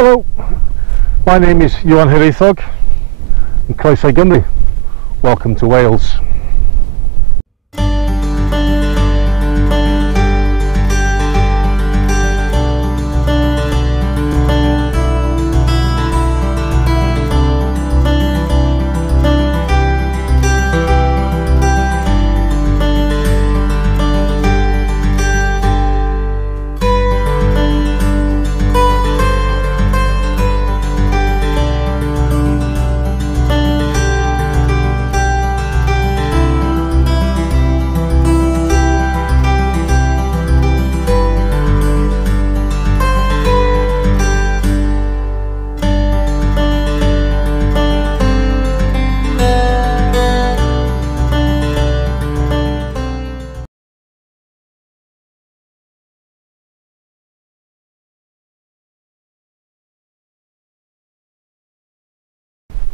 Hello, my name is Iwan Hiraethog and Croeso I Gymru. Welcome to Wales.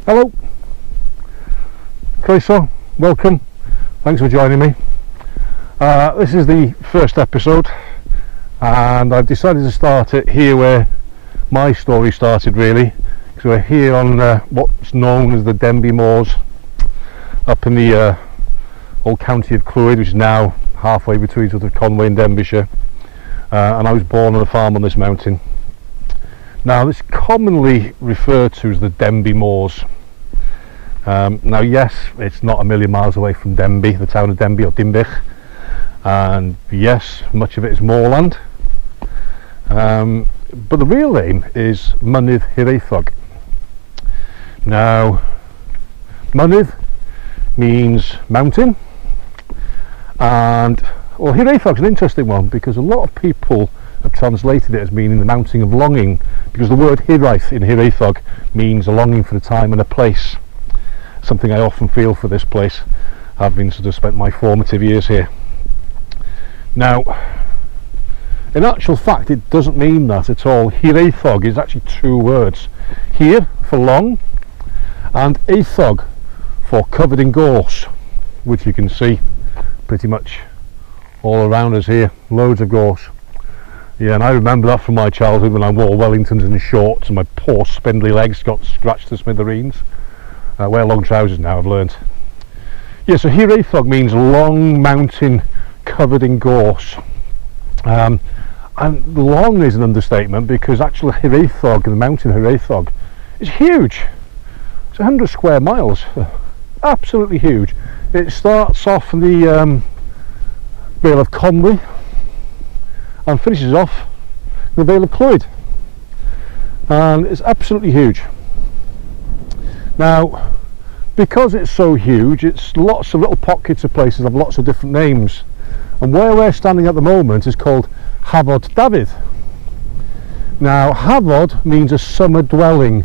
Hello, Croeso, welcome, thanks for joining me. This is the first episode and I've decided to start it here where my story started really, because we're here on what's known as the Denbigh Moors up in the old county of Clwyd, which is now halfway between sort of Conway and Denbighshire, and I was born on a farm on this mountain. Now this is commonly referred to as the Denbigh Moors. Now yes, it's not a million miles away from Denbigh, the town of Denbigh or Dinbych, and yes, much of it is moorland, but the real name is Mynydd Hiraethog. Now Mynydd means mountain, and well, Hiraethog's an interesting one because a lot of people have translated it as meaning the mountain of longing, because the word Hiraeth in Hiraethog means a longing for a time and a place. Something I often feel for this place, having sort of spent my formative years here. Now, in actual fact, it doesn't mean that at all. Hiraethog is actually two words. Hir for long, and eithog for covered in gorse, which you can see pretty much all around us here. Loads of gorse. Yeah, and I remember that from my childhood when I wore Wellingtons and shorts and my poor spindly legs got scratched to smithereens. I wear long trousers now, I've learned. Yeah, so Hiraethog means long mountain covered in gorse. And long is an understatement, because actually Hiraethog, the mountain Hiraethog, is huge. It's 100 square miles, absolutely huge. It starts off in the Vale of Conway and finishes off in the Vale of Clwyd, and it's absolutely huge. Now, because it's so huge, it's lots of little pockets of places have lots of different names, and where we're standing at the moment is called Hafod Dafydd. Now Hafod means a summer dwelling,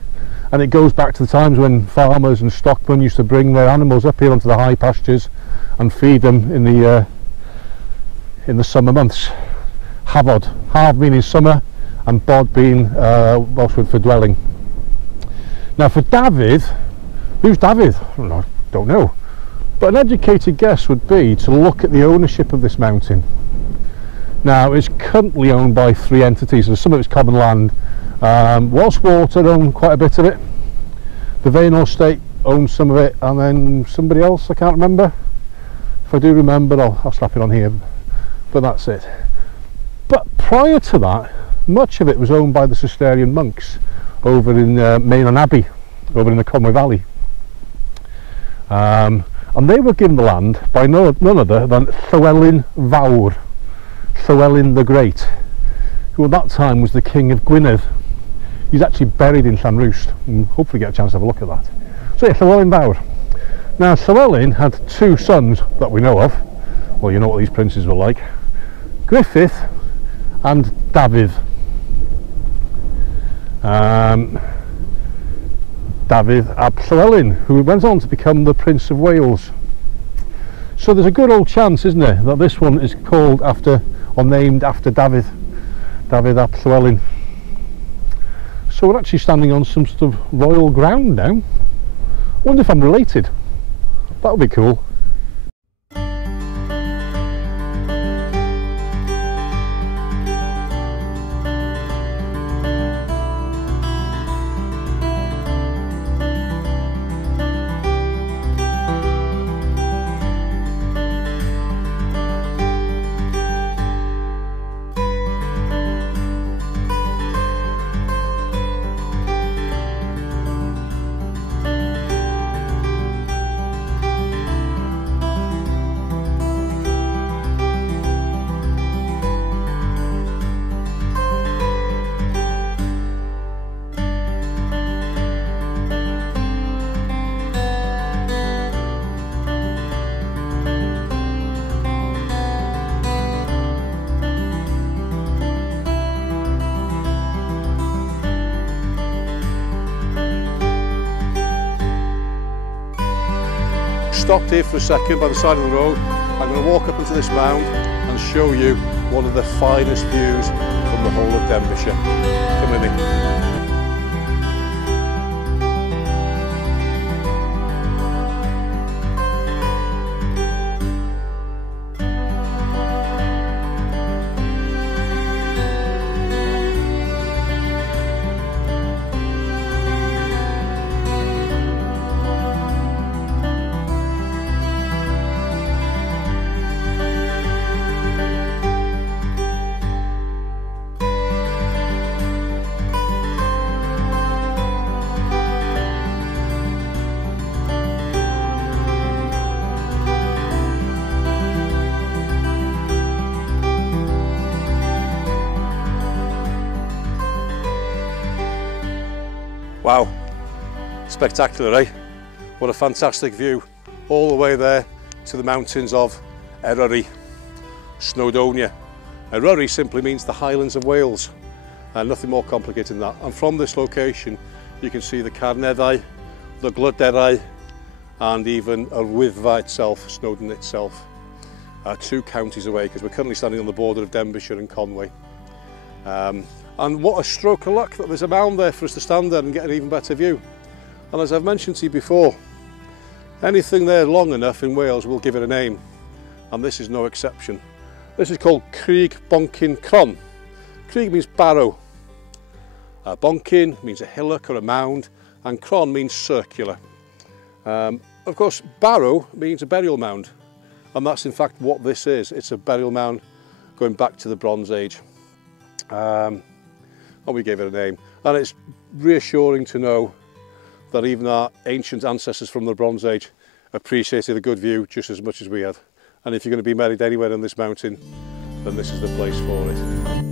and it goes back to the times when farmers and stockmen used to bring their animals up here onto the high pastures and feed them in the summer months. Hafod, Hav meaning summer and bod being Welsh word for dwelling. Now for Dafydd, who's Dafydd? I don't know, but an educated guess would be to look at the ownership of this mountain. Now it's currently owned by three entities. So some of it's common land. Welsh Water own quite a bit of it, the Vaynor State owns some of it, and then somebody else I can't remember. If I do remember, I'll slap it on here, but that's it. But prior to that, much of it was owned by the Cistercian monks over in Moorland Abbey, over in the Conway Valley, and they were given the land by none other than Llywelyn Fawr, Llywelyn the Great, who at that time was the King of Gwynedd. He's actually buried in Llanrwst, and hopefully get a chance to have a look at that. So yeah, Llywelyn Fawr. Now Llywelyn had two sons that we know of. Well, you know what these princes were like: Griffith and Dafydd. Dafydd ap Llywelyn, who went on to become the Prince of Wales. So there's a good old chance, isn't there, that this one is called after or named after Dafydd ap Llywelyn. So we're actually standing on some sort of royal ground now. I wonder if I'm related. That would be cool. stopped here for a second by the side of the road. I'm going to walk up into this mound and show you one of the finest views from the whole of Denbighshire. Come with me. Wow, spectacular, eh? What a fantastic view, all the way there to the mountains of Eryri, Snowdonia. Eryri simply means the Highlands of Wales, and nothing more complicated than that. And from this location, you can see the Carneddau, the Glyderau, and even y Wyddfa itself, Snowdon itself, 2 counties away, because we're currently standing on the border of Denbighshire and Conway. And what a stroke of luck that there's a mound there for us to stand there and get an even better view. And as I've mentioned to you before, anything there long enough in Wales will give it a name, and this is no exception. This is called Crug Boncyn Cron. Crug means barrow, Boncyn means a hillock or a mound, and Cron means circular. Of course, barrow means a burial mound, and that's in fact what this is. It's a burial mound going back to the Bronze Age. And we gave it a name, and it's reassuring to know that even our ancient ancestors from the Bronze Age appreciated a good view just as much as we had. And if you're going to be married anywhere on this mountain, then this is the place for it.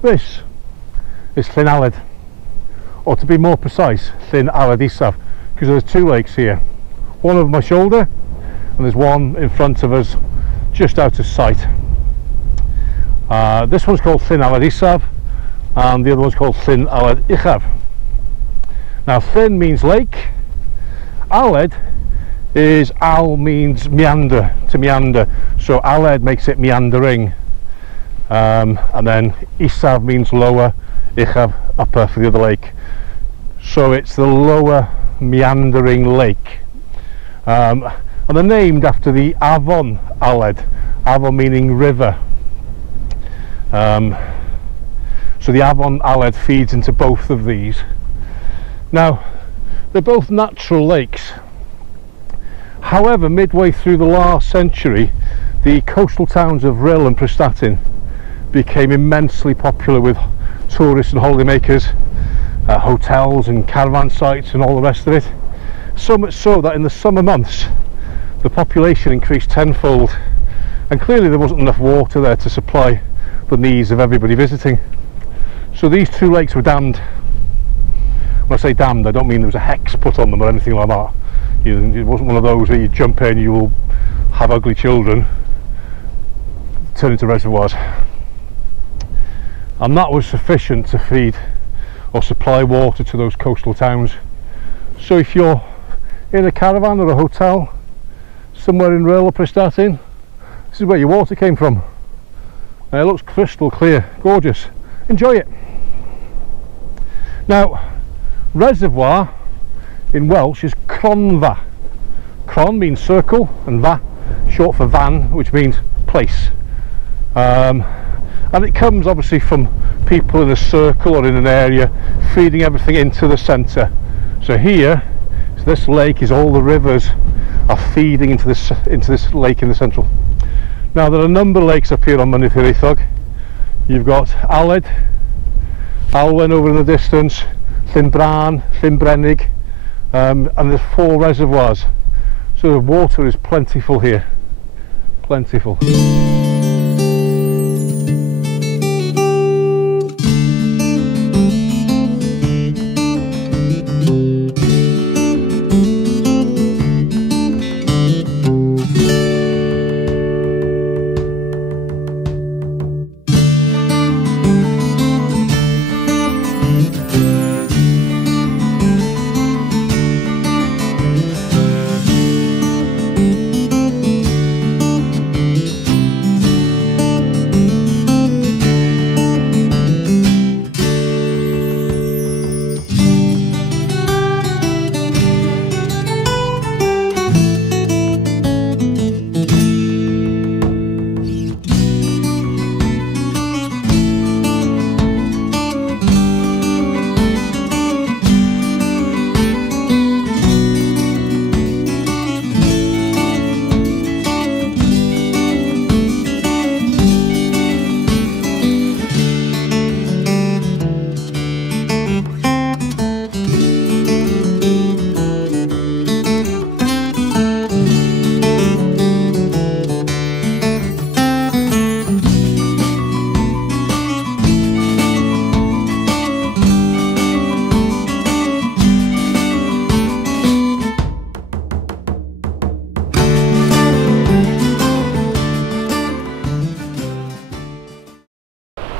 This is Llyn Aled, or to be more precise, Llyn Aled Isaf, because there's 2 lakes here. One over my shoulder, and there's one in front of us, just out of sight. This one's called Llyn Aled Isaf, and the other one's called Llyn Aled Uchaf. Now, Llyn means lake, Aled is, al means meander, to meander, so Aled makes it meandering. And then Isaf means lower, Uchaf upper for the other lake. So it's the lower meandering lake. And they're named after the Afon Aled, Afon meaning river. So the Afon Aled feeds into both of these. Now, they're both natural lakes. However, midway through the last century, the coastal towns of Rhyl and Prestatyn became immensely popular with tourists and holidaymakers, hotels and caravan sites and all the rest of it. So much so that in the summer months the population increased tenfold, and clearly there wasn't enough water there to supply the needs of everybody visiting. So these 2 lakes were dammed. When I say dammed, I don't mean there was a hex put on them or anything like that. It wasn't one of those where you jump in, you will have ugly children, turn into reservoirs. And that was sufficient to feed or supply water to those coastal towns. So if you're in a caravan or a hotel somewhere in Rhyl or Prestatyn, this is where your water came from. It looks crystal clear, gorgeous. Enjoy it. Now, reservoir in Welsh is cronfa. Cron means circle, and va, short for van, which means place. and it comes obviously from people in a circle or in an area feeding everything into the centre. So here, this lake is all the rivers are feeding into this lake in the central. Now there are a number of lakes up here on Mynydd Hiraethog. You've got Aled, Alwen over in the distance, Llynbran, Llynbrenig, and there's 4 reservoirs. So the water is plentiful here, plentiful.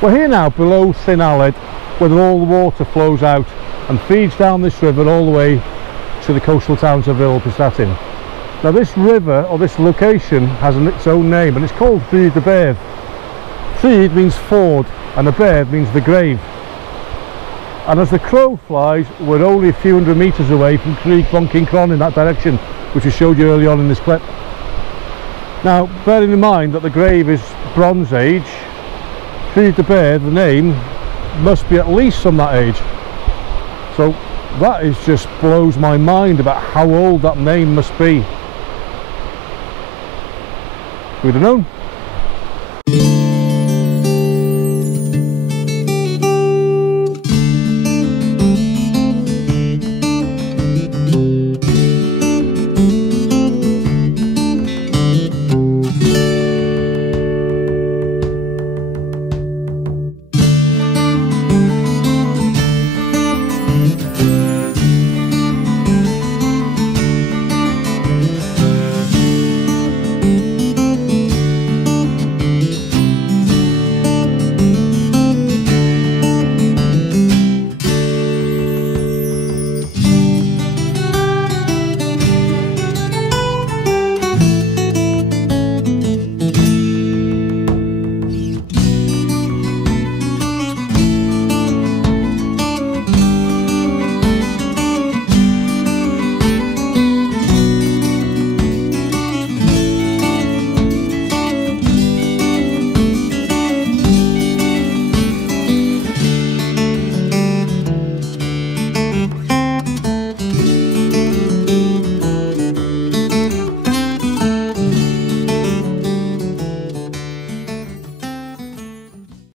We're here now below Llyn Aled, where all the water flows out and feeds down this river all the way to the coastal towns of Prestatyn. Now this river, or this location, has its own name, and it's called Mynydd Hiraethog. Mynydd means ford and Hiraethog means the grave. And as the crow flies, we're only a few hundred metres away from Crug Foncyn Cron in that direction, which we showed you early on in this clip. Now, bearing in mind that the grave is Bronze Age, Mynydd Hiraethog, the name, must be at least from that age. So that is just blows my mind about how old that name must be. We'd have known.